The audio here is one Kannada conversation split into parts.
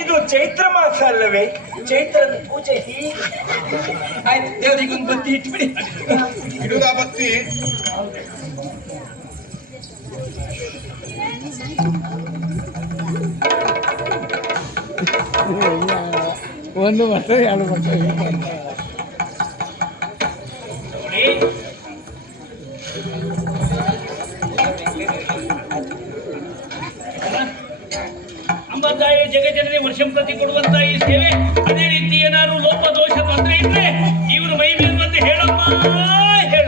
ಇದು ಚೈತ್ರ ಮಾಸ ಅಲ್ಲವೇ? ಚೈತ್ರದ ಪೂಜೆ ಆಯ್ತು ದೇವರಿಗೊಂದು ಬತ್ತಿ ಇಟ್ಬಿಡಿ. ಇಡುದ ಬತ್ತಿ ಒಂದು ವರ್ಷ ಎರಡು ವರ್ಷ. ವರ್ಷ ವರ್ಷಂ ಪ್ರತಿ ಕೊಡುವಂತ ಈ ಸೇವೆ, ಅದೇ ರೀತಿ ಏನಾದ್ರು ಲೋಪ ದೋಷ ತೊಂದರೆ ಇದ್ರೆ ಇವರು ಮೈ ಮೇಲೆ ಬಂದು ಹೇಳಮ್ಮ ಹೇಳು.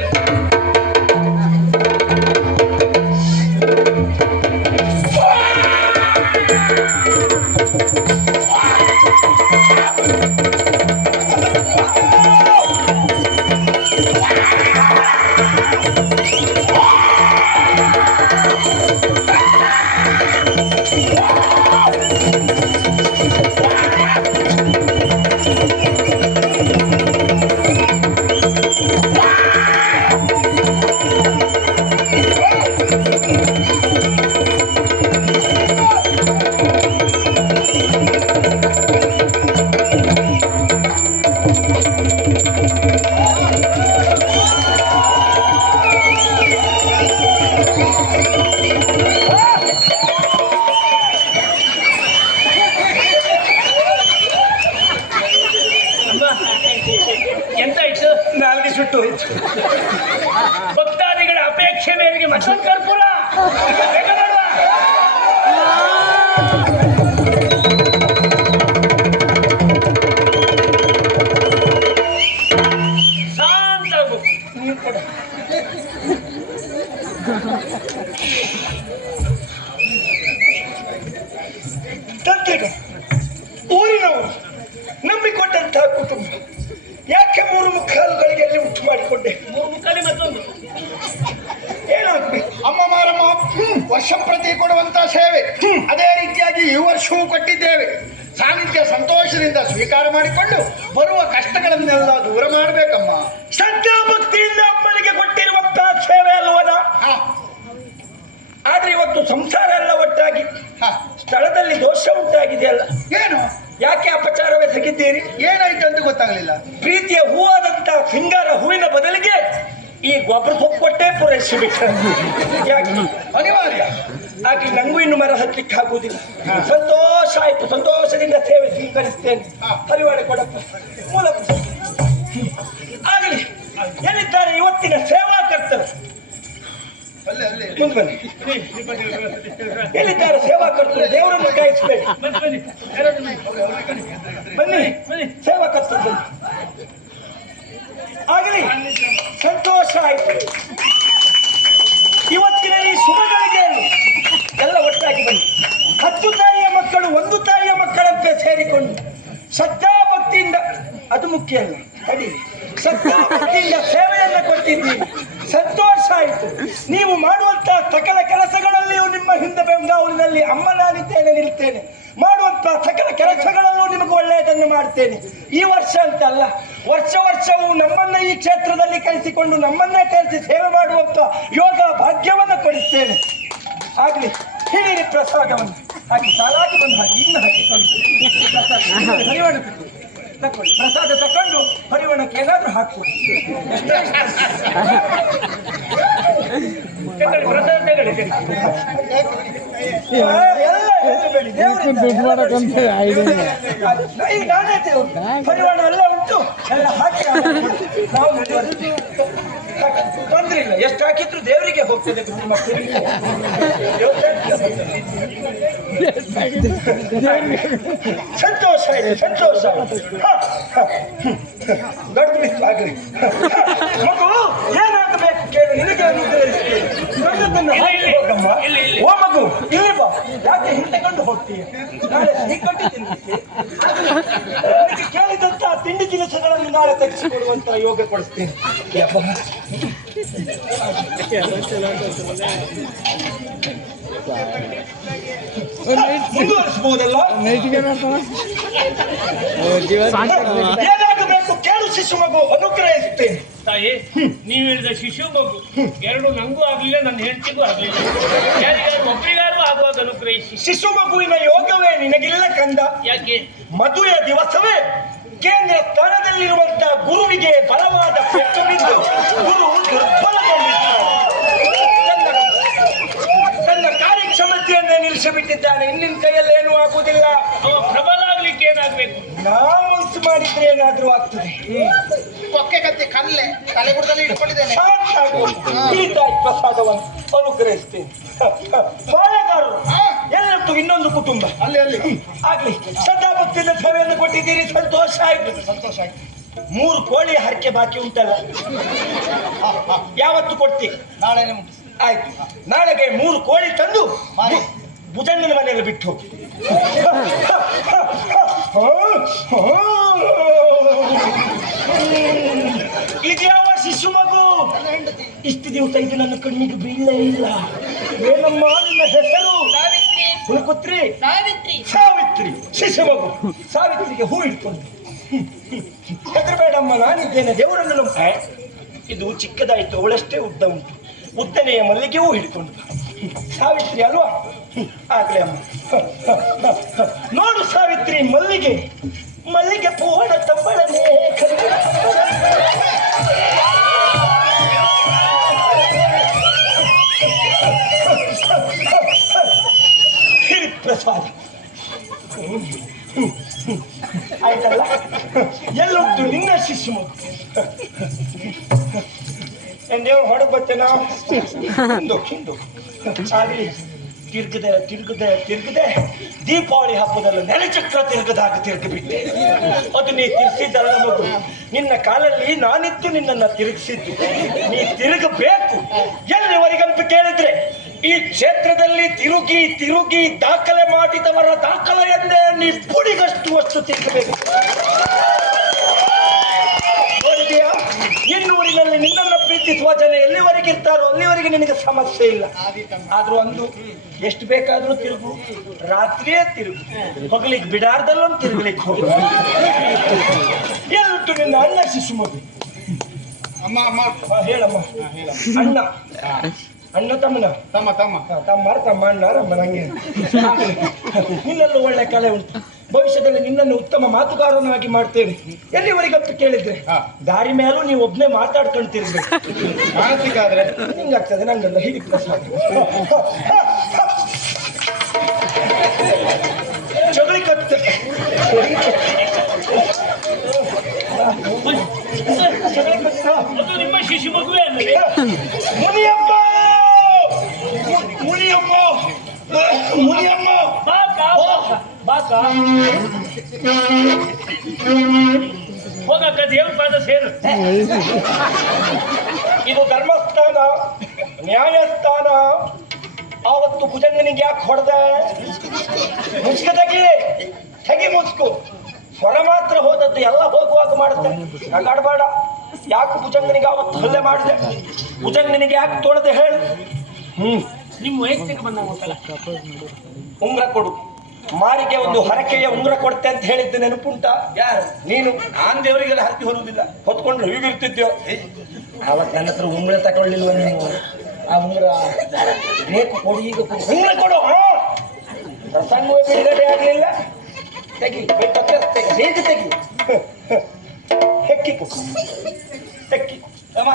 ಭಕ್ತಾದಿಗಳ ಅಪೇಕ್ಷೆ ಮೇರೆಗೆ ಮತ್ತೊಂದು ಕರ್ಪೂರ ಬೇಗ ಬೇಡವಾ? ಶಾಂತ ಆಗು. ನೀರು ಕೊಡ ತಂತ್ರಿಗಳು ಊರಿನವರು ನಂಬಿಕೊಂಡಂತಹ ಕುಟುಂಬ ಯಾಕೆ ಮೂರು ಮುಖಾಲುಗಳಿಗೆ ಅಲ್ಲಿ ಉಂಟು ಮಾಡಿಕೊಂಡೆ? ಮೂರು ಮುಖಾಲಿ ಮತ್ತೊಂದು. ಏನಾಗ್ಬೇಕು ಅಮ್ಮ ಮಾರಮ್ಮ ವರ್ಷ ಪ್ರತಿ ಕೊಡುವಂತ ಸೇವೆ. ಅದೇ ರೀತಿಯಾಗಿ ಈ ವರ್ಷವೂ ಕೊಟ್ಟಿದ್ದೇವೆ. ಸಾನ್ನಿಧ್ಯ ಸಂತೋಷದಿಂದ ಸ್ವೀಕಾರ ಮಾಡಿಕೊಂಡು ಬರುವ ಕಷ್ಟಗಳನ್ನೆಲ್ಲ ದೂರ ಮಾಡಬೇಕಮ್ಮ. ಶ್ರದ್ಧಾ ಭಕ್ತಿಯಿಂದ ಅಮ್ಮನಿಗೆ ಕೊಟ್ಟಿರುವಂತಹ ಸೇವೆ ಅಲ್ವನ ಹಾ. ಆದ್ರೆ ಇವತ್ತು ಸಂಸಾರ ಎಲ್ಲ ಒಟ್ಟಾಗಿ ಹಾ. ಸ್ಥಳದಲ್ಲಿ ದೋಷ ಉಂಟಾಗಿದೆಯಲ್ಲ ಏನು? ಯಾಕೆ ಅಪಚಾರವೇ ತೆಗಿದ್ದೀರಿ ಏನಾಯ್ತು ಅಂತ ಗೊತ್ತಾಗಲಿಲ್ಲ. ಪ್ರೀತಿಯ ಹೂವಾದಂತಹ ಸಿಂಗಾರ ಹೂವಿನ ಬದಲಿಗೆ ಈ ಗೊಬ್ಬರ ಕೊಟ್ಟೇ ಪೂರೈಸಬೇಕು ಯಾಕೆ? ಅನಿವಾರ್ಯ. ಆಕೆ ನಂಗೂ ಇನ್ನು ಮರ ಹತ್ತಲಿಕ್ಕೆ ಆಗುವುದಿಲ್ಲ. ಸಂತೋಷ ಆಯ್ತು. ಸಂತೋಷದಿಂದ ಸೇವೆ ಸ್ವೀಕರಿಸ್ತೇನೆ. ಪರಿವಾರ ಕೊಡಪ್ಪ. ಬನ್ನಿ. ಎಲ್ಲಿದ್ದಾರೆ? ಸೇವಾಕರ್ತರು ದೇವರನ್ನು ಕಾಯಿಸಬೇಡಿ. ಬನ್ನಿ. ಸೇವಾ ಕರ್ತರು ಬನ್ನಿ. ಆಗಲಿ. ಸಂತೋಷ ಆಯ್ತು. ಇವತ್ತಿನ ಈ ಶುಭಗಳಿಗೆ ಎಲ್ಲ ಒಟ್ಟಾಗಿ ಬನ್ನಿ. ಹತ್ತು ತಾಯಿಯ ಮಕ್ಕಳು ಒಂದು ತಾಯಿಯ ಮಕ್ಕಳಂತೆ ಸೇರಿಕೊಂಡು ಸತ್ಯ ಭಕ್ತಿಯಿಂದ ಅದು ಮುಖ್ಯ ಅಲ್ಲ ಅಡಿ ಶ್ರದ್ಧಾ ಭಕ್ತಿಯಿಂದ ಸೇವೆಯನ್ನು ಕೊಟ್ಟಿದ್ದೀವಿ ಸಂತೋಷ ಆಯಿತು. ನೀವು ಮಾಡುವಂತಹ ಸಕಲ ಕೆಲಸಗಳಲ್ಲಿಯೂ ನಿಮ್ಮ ಹಿಂದೆ ಬೆಂಗಾವಲಿನಲ್ಲಿ ಅಮ್ಮ ನಾನಿದ್ದೇನೆ ನಿಲ್ತೇನೆ ಮಾಡುವಂತಹ ಸಕಲ ಕೆಲಸಗಳಲ್ಲೂ ನಿಮಗೆ ಒಳ್ಳೆಯದನ್ನು ಮಾಡ್ತೇನೆ. ಈ ವರ್ಷ ಅಂತ ಅಲ್ಲ ವರ್ಷ ವರ್ಷವೂ ನಮ್ಮನ್ನ ಈ ಕ್ಷೇತ್ರದಲ್ಲಿ ಕಲಿಸಿಕೊಂಡು ನಮ್ಮನ್ನೇ ಕರೆಸಿ ಸೇವೆ ಮಾಡುವಂತ ಯೋಗ ಭಾಗ್ಯವನ್ನು ಕೊಡಿಸ್ತೇನೆ. ಆಗ್ಲಿ ಹೇಳಿ ಪ್ರಸಾದವನ್ನು. ಹಾಗೆ ಸಾಲಾಗಿ ಬಂದು ಹಾಕಿ ಇನ್ನು ಹಾಕಿ ತೊಗೊಳ್ಳಿ. ಪ್ರಸಾದ. ಹರಿವಾಣ ತಕೊಳ್ಳಿ. ಪ್ರಸಾದ ತಕೊಂಡು ಹರಿವಣಕ್ಕೆ ಏನಾದ್ರೂ ಹಾಕು ಎಷ್ಟೇ ತಗೊಳ್ಳಿ, ಎಲ್ಲ ದುಡ್ಡು ಮಾಡಕ್ಕಂತ. ನಾನೇ ಉಂಟು. ಎಲ್ಲ ಹಾಕಿ ನಾವು. ತೊಂದ್ರೆ ಇಲ್ಲ ಎಷ್ಟು ಹಾಕಿದ್ರು ದೇವರಿಗೆ ಹೋಗ್ತದೆ ನಿಮ್ಮ. ಸಂತೋಷ ಇದೆ ಸಂತೋಷ. ದೊಡ್ಡ ಮಿಸ್ ಆಗ್ಲಿ. ಮಗು ಏನಾಗಬೇಕು ಕೇಳಿ ನಿನಗೆ ಅನುಗ್ರಹಿಸ್ತೇನೆ. ಓ ಮಗು ಇಲ್ಲಿ ಬಾ ಯಾಕೆ ಹೋಗ್ತೀಯ? ನಾಳೆ ಸಿಕ್ಕಟ್ಟು ತಿನ್ನಿಸಿ ನಿನಗೆ ಕೇಳಿದಂತ ತಿಂಡಿ ತಿನಿಸುಗಳನ್ನು ನಾಳೆ ತೆಗೆಸಿಕೊಡುವಂತ ಯೋಗ ಕೊಡಿಸ್ತೀನಿ. ಮುಂದುವರಿಸಬಹುದಲ್ಲ. ಏನಾಗಬೇಕು ಕೇಳು ಶಿಶು ಮಗು ಅನುಗ್ರಹಿಸುತ್ತೇನೆ. ತಾಯಿ ನೀವು ಹೇಳಿದ ಶಿಶು ಮಗು ಎರಡು ನಂಗೂ ಆಗ್ಲಿಲ್ಲ ನನ್ನ ಹೆಂಡತಿಗೂ ಆಗ್ಲಿಲ್ಲ. ಯಾರಿಗಾರು ಒಬ್ಬರಿಗಾರು ಆಗುವಾಗ ಅನುಗ್ರಹಿಸಿ. ಶಿಶು ಮಗುವಿನ ಯೋಗವೇ ನಿನಗಿಲ್ಲ ಕಂದ. ಯಾಕೆ? ಮದುವೆಯ ದಿವಸವೇ ಕೇಂದ್ರ ಸ್ಥಾನದಲ್ಲಿರುವಂತಹ ಗುರುವಿಗೆ ಬಲವಾದ ಪೆಟ್ಟು ಬಿದ್ದು ಗುರು ದುರ್ಬಲಗೊಂಡಿದ್ದಾನೆ. ತನ್ನ- ಕಾರ್ಯಕ್ಷಮತೆಯನ್ನೇ ನಿಲ್ಲಿಸಿಬಿಟ್ಟಿದ್ದಾನೆ. ಇನ್ನಿನ ಕೈಯಲ್ಲಿ ಏನೂ ಆಗುವುದಿಲ್ಲ. ಅವ ಪ್ರಬಲ ಆಗ್ಲಿಕ್ಕೆ ಏನಾಗ್ಬೇಕು? ನಾವು ಮಾಡಿದ್ರೆ ಏನಾದ್ರೂ ಆಗ್ತದೆ. ಕೊಕ್ಕೆ ಕತ್ತೆ ಕಲ್ಲೆ ತಲೆಗುಡದಲ್ಲಿ ಇಟ್ಕೊಂಡಿದ್ದೇನೆ. ಪ್ರಸಾದವನ್ನು ಅನುಗ್ರಹಿಸ್ತೇನೆ. ಬಾಳೆಗಾರರು. ಎಲ್ಲಟ್ಟು ಇನ್ನೊಂದು ಕುಟುಂಬ. ಅಲ್ಲಿ ಅಲ್ಲಿ. ಆಗ್ಲಿ. ಶ್ರದ್ಧಾ. ಭಕ್ತಿಯಿಂದ ಸಭೆಯನ್ನು ಕೊಟ್ಟಿದ್ದೀರಿ ಸಂತೋಷ ಆಯ್ತು. ಸಂತೋಷ ಆಯ್ತು. ಮೂರು ಕೋಳಿ ಹರಕೆ ಬಾಕಿ ಉಂಟಲ್ಲ? ಯಾವತ್ತು ಕೊಡ್ತಿ? ನಾಳೆ ಆಯ್ತು. ನಾಳೆಗೆ ಮೂರು ಕೋಳಿ ತಂದು ಭುಜಂಗನ ಮನೆಯಲ್ಲಿ ಬಿಟ್ಟು ಹೋಗಿ. ಇದ್ಯಾವ ಶಿಶು ಮಗು? ಇಷ್ಟು ದಿವಸ ಇದು ನನ್ನ ಕಣ್ಣಿಗೆ ಬೀಳಲೇ ಇಲ್ಲ. ಏನಮ್ಮ ನಿನ್ನ ಹೆಸರು? ಹುಡುಕುತ್ರಿ ಸಾವಿತ್ರಿ. ಸಾವಿತ್ರಿ. ಶಿಶು ಮಗು. ಸಾವಿತ್ರಿಗೆ ಹೂ ಇಟ್ಕೊಂಡು. ಹೆದರಬೇಡಮ್ಮ ನಾನಿದ್ದೇನೆ. ದೇವರನ್ನು ನಂಬ. ಇದು ಚಿಕ್ಕದಾಯಿತು ಅವಳಷ್ಟೇ ಉದ್ದ ಉಂಟು. ಉದ್ದನೆಯ ಮಲ್ಲಿಗೆ ಹೂ ಹಿಡ್ಕೊಂಡು. ಸಾವಿತ್ರಿ ಅಲ್ವಾ? ಆಗ್ಲೇ ಅಮ್ಮ. ನೋಡು ಸಾವಿತ್ರಿ ಮಲ್ಲಿಗೆ. ಮಲ್ಲಿಗೆ ಪೂವಣ ತಂಬಳನೆ. ಎಲ್ಲುಂಟು ನಿನ್ನ ಶಿಶು. ಎಂದೇವ್ ಹೊಡೆ ಬರ್ತೇನಾ? ಹಿಂದು ಹಿಂದು. ಸಾರಿ ತಿರ್ಗದೆ ತಿರ್ಗದೆ ತಿರ್ಗದೆ, ದೀಪಾವಳಿ ಹಬ್ಬದಲ್ಲ ನೆಲಚಕ್ರ ತಿರ್ಗದಾಗ ತಿರುಗಿಬಿಟ್ಟೆ. ಅದು ನೀ ತಿರ್ಸಿದ್ದಲ್ಲ ಮಗು. ನಿನ್ನ ಕಾಲಲ್ಲಿ ನಾನಿತ್ತು ನಿನ್ನನ್ನ ತಿರುಗಿಸಿದ್ದು. ನೀ ತಿರುಗಬೇಕು. ಎಲ್ಲಿವರೆಗಂತ ಕೇಳಿದ್ರೆ, ಈ ಕ್ಷೇತ್ರದಲ್ಲಿ ತಿರುಗಿ ತಿರುಗಿ ದಾಖಲೆ ಮಾಡಿದವರ ದಾಖಲೆಯನ್ನೇ ನೀ ಪುಡಿಗಷ್ಟು ಅಷ್ಟು ತಿರುಗಬೇಕು. ಇನ್ನೂರಿನಲ್ಲಿ ನಿನ್ನನ್ನ ಪ್ರೀತಿಸುವ ಜನ ಎಲ್ಲಿವರೆಗೆ ಇರ್ತಾರೋ ಅಲ್ಲಿವರೆಗೆ ನಿನಗೆ ಸಮಸ್ಯೆ ಇಲ್ಲ. ಆದ್ರೂ ಒಂದು ಎಷ್ಟು ಬೇಕಾದ್ರೂ ತಿರುಗು ರಾತ್ರಿಯೇ ತಿರುಗು. ಹೊಗಲಿಕ್ಕೆ ಬಿಡಾರ್ದಲ್ಲೊಂದು ತಿರುಗಲಿಕ್ಕೆ ಹೋಗು. ಎಲ್ಲುಂಟು ನಿನ್ನ ಅಣ್ಣ ಶಿಶು ಮಗು. ಅಮ್ಮ ಅಮ್ಮ. ಹೇಳಮ್ಮ. ಅಣ್ಣ. ಅಣ್ಣ ತಮ್ಮನ? ತಮ್ಮ ತಮ್ಮ. ತಮ್ಮ ತಮ್ಮ ಅಣ್ಣ ರಮ್ಮ ನಂಗೆ. ನಿನ್ನಲ್ಲೂ ಒಳ್ಳೆ ಕಲೆ ಉಂಟು. ಭವಿಷ್ಯದಲ್ಲಿ ನಿನ್ನನ್ನು ಉತ್ತಮ ಮಾತುಗಾರನಾಗಿ ಮಾಡ್ತೇನೆ. ಎಲ್ಲಿವರೆಗಂತ ಕೇಳಿದ್ರೆ ಹಾ. ದಾರಿ ಮೇಲೂ ನೀವು ಒಬ್ಬನೇ ಮಾತಾಡ್ಕೊಳ್ತಿರ್ಬೇಕು ಮಾನಸಿಕ ಆದ್ರೆ ಹಿಂಗಾಗ್ತದೆ? ನಂಗಲ್ಲ ಹೀಗೆ ಪ್ರಸಾದ ಜಗಳಿ ಕತ್ತೆ ಜಗಳಿ ಕತ್ತೆ. ಅದು ನಿಮ್ಮ ಶಿಶು ಮಗುವೆ ಮುನಿಯಮ್ಮ ಬಾಕ? ಹೋಗಕ್ಕ ದೇವ್ರ ಪಾದ ಸೇರು. ಇದು ಧರ್ಮಸ್ಥಾನ ನ್ಯಾಯಸ್ಥಾನ. ಆವತ್ತು ಭುಜಂಗನಿಗೆ ಯಾಕೆ ಹೊಡೆದೆ? ಮುಚ್ಕ ತೆಗಿ. ತೆಗಿ ಮುಚ್ಕು. ಸ್ವರ ಮಾತ್ರ ಹೋದದ್ದು ಎಲ್ಲ ಹೋಗುವಾಗ ಮಾಡುತ್ತೆ. ನಗಾಡಬೇಡ. ಯಾಕೆ ಭುಜಂಗನಿಗೆ ಆವತ್ತು ಹಲ್ಲೆ ಮಾಡಿದೆ? ಭುಜಂಗನಿಗೆ ಯಾಕೆ ತೊಳೆದೆ ಹೇಳು? ಹ್ಮ್. ನಿಮ್ಮ ವಯಸ್ಸಿಗೆ ಬಂದ ಉಂಗ್ರ ಕೊಡು. ಮಾರಿಗೆ ಒಂದು ಹರಕೆಯ ಉಂಗುರ ಕೊಡ್ತೆ ಅಂತ ಹೇಳಿದ್ದೆ ನೆನಪುಂಟ? ಯಾರು? ನೀನು? ನಾನ್ ದೇವರಿಗೆಲ್ಲ ಹರಕೆ ಹೊರುವುದಿಲ್ಲ. ಹೊತ್ಕೊಂಡ್ರೆ ಹೀಗಿರ್ತಿದ್ಯೋ ಅವತ್ತು ನನ್ನ ಹತ್ರ ಉಂಗುರ ತಗೊಳ್ಳಿಲ್ವ ನೀವು? ಆ ಉಂಗುರ ಬೇಕು ಕೊಡು, ಈಗ ಉಂಗುರ ಕೊಡು ಪ್ರಸಂಗವೇ ಬಿಡುಗಡೆ ಆಗಲಿಲ್ಲ. ತೆಗಿ ಬೇಕಾದ್ರೆ ತೆಗಿ, ಬೇಗ ತೆಗಿ. ಹೆಕ್ಕಿಕು ಹೆಕ್ಕಿ ಅಮ್ಮ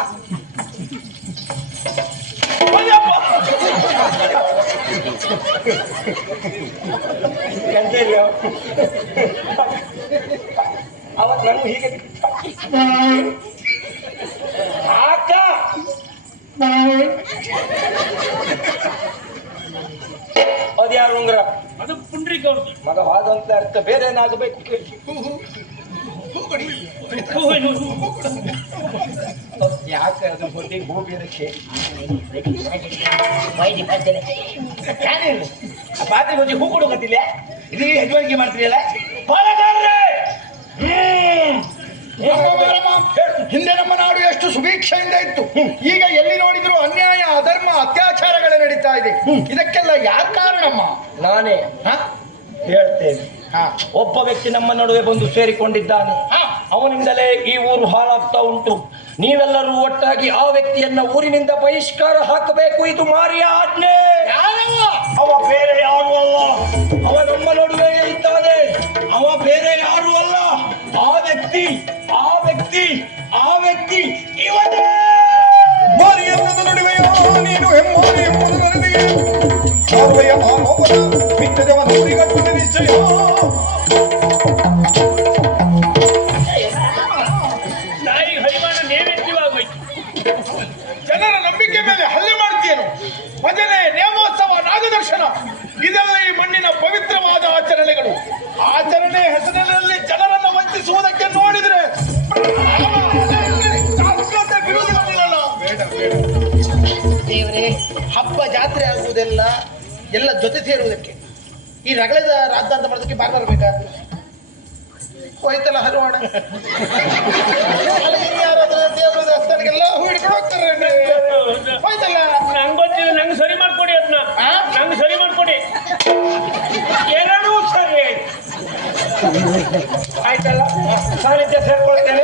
ಎಂತ ಇಲ್ಲ ಅವತ್ತು ನಾನು ಹೀಗೆ ಆಕ ಅದ್ಯಾರು ಉಂಗ್ರ ಅದು ಪುಂಡ್ರಿಕ ಅವ್ರದ್ದು ಮಗ ವಾದಂತ ಅರ್ಥ ಬೇರೆ ಏನಾಗಬೇಕು ಕೇಳಿ ಯಾಕೆ ಅದು ಹೊಟ್ಟೆಗೆ ಹೂ ಆ ಪಾತ್ರೆ ಬಜ್ಜಿ ಹೂ ಕೊಡೋಕತ್ತಿಲ್ಲ ಇದು ಯಜಮಾನಿಕೆ ಮಾಡ್ತೀರಲ್ಲ? ಹಿಂದೆ ನಮ್ಮ ನಾಡು ಎಷ್ಟು ಸುಭೀಕ್ಷೆಯಿಂದ ಇತ್ತು. ಈಗ ಎಲ್ಲಿ ನೋಡಿದ್ರು ಅನ್ಯಾಯ ಅಧರ್ಮ ಅತ್ಯಾಚಾರಗಳೇ ನಡೀತಾ ಇದೆ. ಇದಕ್ಕೆಲ್ಲ ಯಾರ ಕಾರಣಮ್ಮ? ನಾನೇ. ಹ? ಹೇಳ್ತೇನೆ. ಹ. ಒಬ್ಬ ವ್ಯಕ್ತಿ ನಮ್ಮ ನಡುವೆ ಬಂದು ಸೇರಿಕೊಂಡಿದ್ದಾನೆ. ಹ. ಅವನಿಂದಲೇ ಈ ಊರು ಹಾಳಾಗ್ತಾ ಉಂಟು. ನೀವೆಲ್ಲರೂ ಒಟ್ಟಾಗಿ ಆ ವ್ಯಕ್ತಿಯನ್ನ ಊರಿನಿಂದ ಬಹಿಷ್ಕಾರ ಹಾಕಬೇಕು ಇದು ಮಾರಿಯ ಆಜ್ಞೆ. ಅವ ಬೇರೆ ಯಾರು ಅಲ್ಲ. ಅವ ನಮ್ಮ ನಡುವೆ ಇದ್ದಾನೆ ಅವ ಬೇರೆ ಯಾರು ಅಲ್ಲ. ಆ ವ್ಯಕ್ತಿ ಆ ವ್ಯಕ್ತಿ ಆ ವ್ಯಕ್ತಿ ಇವನೇ. ಮಾರಿಯ ನಡುವೆ ನೀನು ಭಜನೆ, ನೇಮೋತ್ಸವ, ನಾಗದರ್ಶನ ಇದೆಲ್ಲ ಈ ಮಣ್ಣಿನ ಪವಿತ್ರವಾದ ಆಚರಣೆಗಳು. ಆಚರಣೆ ಹೆಸರಿನಲ್ಲಿ ಜನರನ್ನು ವಂಚಿಸುವುದಕ್ಕೆ ನೋಡಿದ್ರೆ. ದೇವರೇ, ಹಬ್ಬ ಜಾತ್ರೆ ಆಗುವುದೆಲ್ಲ ಎಲ್ಲ ಜೊತೆ ಸೇರುವುದಕ್ಕೆ. ಈ ರಗಳೆದ ಅಂತ ಮಾಡೋದಕ್ಕೆ ಬಾರ್ ಹೋಯ್ತಲ್ಲ ಹರಿವಾಣ ಸಾನ್ನಿಧ್ಯ ಸೇರ್ಕೊಳ್ತೇನೆ.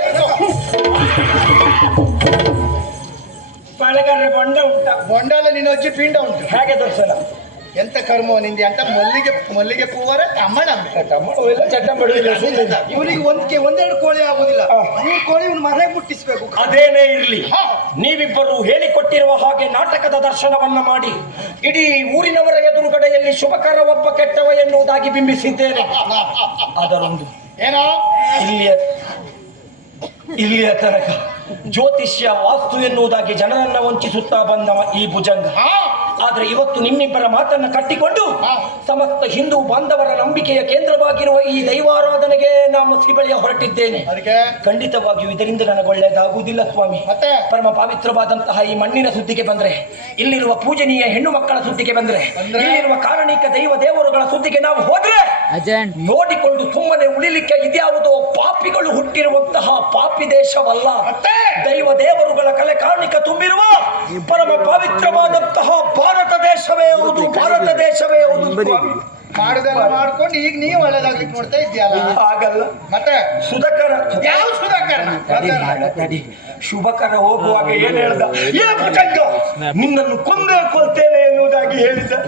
ಪಾಳೆಗಾರರ ಬಂಡ ಉಂಟ. ಬೊಂಡಲ್ಲ ನಿನ್ನ ಅಜ್ಜಿ ಪಿಂಡ ಉಂಟು. ಹೇಗೆ ದರ್ಶನ? ಎಂತ ಕರ್ಮ ನಿಂದೆ ಅಂತ ಮಲ್ಲಿಗೆ ಮಲ್ಲಿಗೆ ಪೂವರ ಅಮ್ಮನ ಇಲ್ಲ ಚಟ್ಟ ಬಿಡುವುದಿಲ್ಲ ಸುಮ್ಮನೆ ಇವನಿಗೆ ಒಂದಕ್ಕೆ ಒಂದೆರಡು ಕೋಳಿ ಆಗುದಿಲ್ಲ. ಮೂರು ಕೋಳಿ ಇವನು ಮನೆ ಮುಟ್ಟಿಸ್ಬೇಕು. ಅದೇನೇ ಇರಲಿ. ನೀವಿಬ್ಬರು ಹೇಳಿಕೊಟ್ಟಿರುವ ಹಾಗೆ ನಾಟಕದ ದರ್ಶನವನ್ನ ಮಾಡಿ ಇಡೀ ಊರಿನವರ ಎದುರುಗಡೆಯಲ್ಲಿ ಶುಭಕರ ಒಬ್ಬ ಕೆಟ್ಟವ ಎನ್ನುವುದಾಗಿ ಬಿಂಬಿಸಿದ್ದೇನೆ. ಅದರೊಂದು. ಏನೋ? ಇಲ್ಲಿಯ ಇಲ್ಲಿಯ ತನಕ ಜ್ಯೋತಿಷ್ಯ ವಾಸ್ತು ಎನ್ನುವುದಾಗಿ ಜನರನ್ನ ವಂಚಿಸುತ್ತಾ ಬಂದವ ಈ ಭುಜಂಗ. ಆದ್ರೆ ಇವತ್ತು ನಿಮ್ಮಿಬ್ಬರ ಮಾತನ್ನ ಕಟ್ಟಿಕೊಂಡು ಸಮಸ್ತ ಹಿಂದೂ ಬಾಂಧವರ ನಂಬಿಕೆಯ ಕೇಂದ್ರವಾಗಿರುವ ಈ ದೈವಾರಾಧನೆಗೆ ನಾನು ಸಿಬಳಿಯ ಹೊರಟಿದ್ದೇನೆ. ಅದಕ್ಕೆ? ಖಂಡಿತವಾಗಿಯೂ ಇದರಿಂದ ನನಗೆ ಒಳ್ಳೆಯದಾಗುವುದಿಲ್ಲ ಸ್ವಾಮಿ. ಪರಮ ಪವಿತ್ರವಾದಂತಹ ಈ ಮಣ್ಣಿನ ಸುದ್ದಿಗೆ ಬಂದ್ರೆ ಇಲ್ಲಿರುವ ಪೂಜನೀಯ ಹೆಣ್ಣು ಮಕ್ಕಳ ಸುದ್ದಿಗೆ ಬಂದ್ರೆ ಬಂದ್ರೆ? ಇಲ್ಲಿರುವ ಕಾರಣಿಕ ದೈವ ದೇವರುಗಳ ಸುದ್ದಿಗೆ ನಾವು ಹೋದ್ರೆ ನೋಡಿಕೊಂಡು ಸುಮ್ಮನೆ ಉಳಿಲಿಕ್ಕೆ ಇದ್ಯಾವುದೋ ಪಾಪಿಗಳು ಹುಟ್ಟಿರುವಂತಹ ಪಾಪಿ ದೇಶವಲ್ಲ. ಮತ್ತೆ? ದೈವ ದೇವರುಗಳ ಕಲೆ ಕಾರ್ಣಿಕ ತುಂಬಿರುವ ಪರಮ ಪವಿತ್ರವಾದಂತಹ ಭಾರತ ದೇಶವೇ ಹೌದು ಭಾರತ ದೇಶವೇ ಹೌದು. ಮಾಡುದೆಲ್ಲ ಮಾಡ್ಕೊಂಡು ಈಗ ನೀವು ಒಳ್ಳೇದಾಗ್ಲಿಕ್ಕೆ ನೋಡ್ತಾ ಇದ್ಯಾಲ ಹಾಗಲ್ಲ. ಮತ್ತೆ? ಸುಧಾಕರ. ಯಾವ ಸುಧಾಕರ? ನಡಿ. ಶುಭಕರ ಹೋಗುವಾಗ ಏನ್ ಹೇಳ್ದ? ಏ ಪ್ರಚಂಡ ನಿನ್ನನ್ನು ಕೊಂದೇ ಕೊಲ್ತೇನೆ ಎನ್ನುವುದಾಗಿ ಹೇಳಿದ.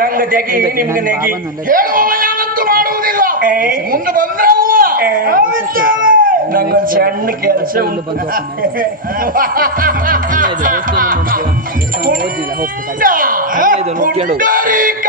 ನಂಗ ತೆಗಿ ನಿಮ್ಗೆ ನೆಗಿ. ಹೇಳುವವ ಯಾವತ್ತು ಮಾಡುವುದಿಲ್ಲ. ಏ? ಮುಂದೆ ಬಂದ್ರ ಏ? ನಂಗೊಂದು ಸಣ್ಣ ಕೆಲಸ ಪುಂಡರೀಕ